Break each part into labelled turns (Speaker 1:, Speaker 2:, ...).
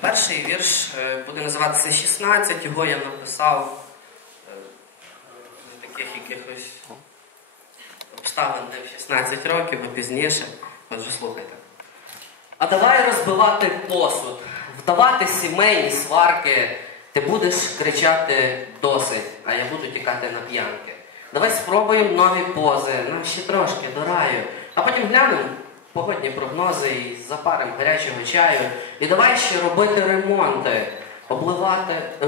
Speaker 1: перший вірш е, буде називатися 16, його я написав е, таких якихось обставин, де в 16 років, а пізніше. Отже, слухайте. А давай розбивати посуд, вдавати сімейні сварки. Ти будеш кричати досить, а я буду тікати на п'янки. Давай спробуємо нові пози, нам ще трошки до раю. А потім глянемо погодні прогнози і запаримо гарячого чаю. І давай ще робити ремонти, обливати. е,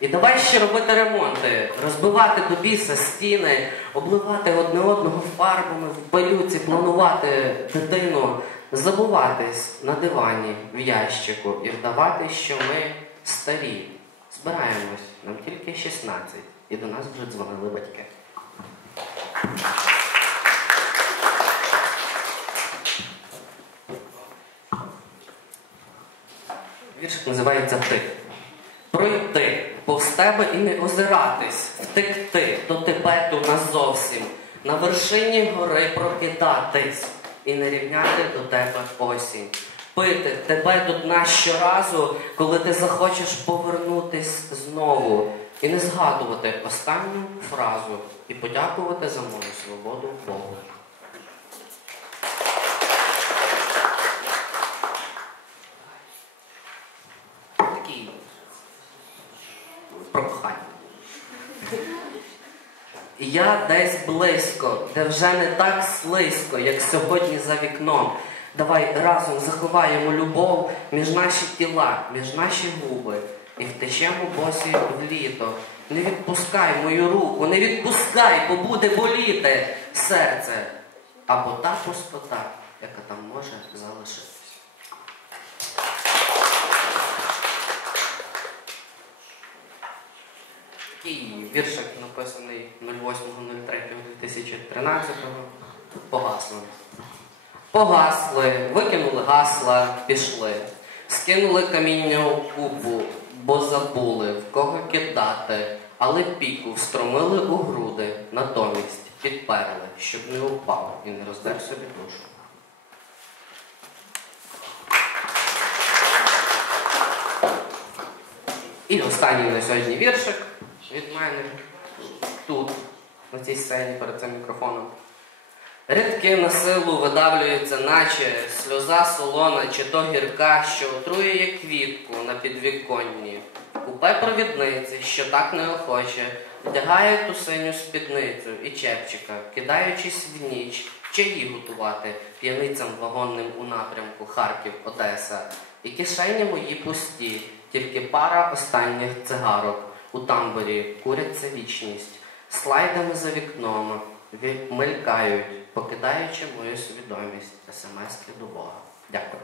Speaker 1: і давай ще робити ремонти, розбивати до біса стіни, обливати одне одного фарбами в пилюці, планувати дитину, забуватись на дивані в ящику і вдавати, що ми старі. Збираємось, нам тільки 16, і до нас вже дзвонили батьки. Віршик називається Ти. Пройти повз тебе і не озиратись, втекти до тепету назовсім, на вершині гори прокидатись і не рівняти до тебе осінь. Пити тебе до дна щоразу, коли ти захочеш повернутись знову, і не згадувати останню фразу і подякувати за мою свободу Богу. Такий про. І я десь близько, де вже не так слизько, як сьогодні за вікном. Давай разом заховаємо любов між наші тіла, між наші губи. І втечемо босі в літо. Не відпускай мою руку, не відпускай, бо буде боліти серце. Або та пустота, яка там може залишитись. Такий віршик написаний 08.03.2013 погасли. Погасли, викинули гасла, пішли. Скинули каміння у купу, бо забули, в кого кидати, але піку встромили у груди, натомість підперли, щоб не упав і не роздер собі душу. І останній на сьогодні віршик від мене тут, на цій сцені перед цим мікрофоном. Рідки на силу видавлюються, наче сльоза солона чи то гірка, що отруює квітку на підвіконні. Купе провідниці, що так неохоче, вдягає ту синю спідницю і чепчика, кидаючись в ніч, чаї готувати п'яницям вагонним у напрямку Харків, Одеса. І кишені мої пусті, тільки пара останніх цигарок у тамбурі куряться вічність, слайдами за вікном ві- мелькають, покидаючи мою свідомість смс до Бога. Дякую.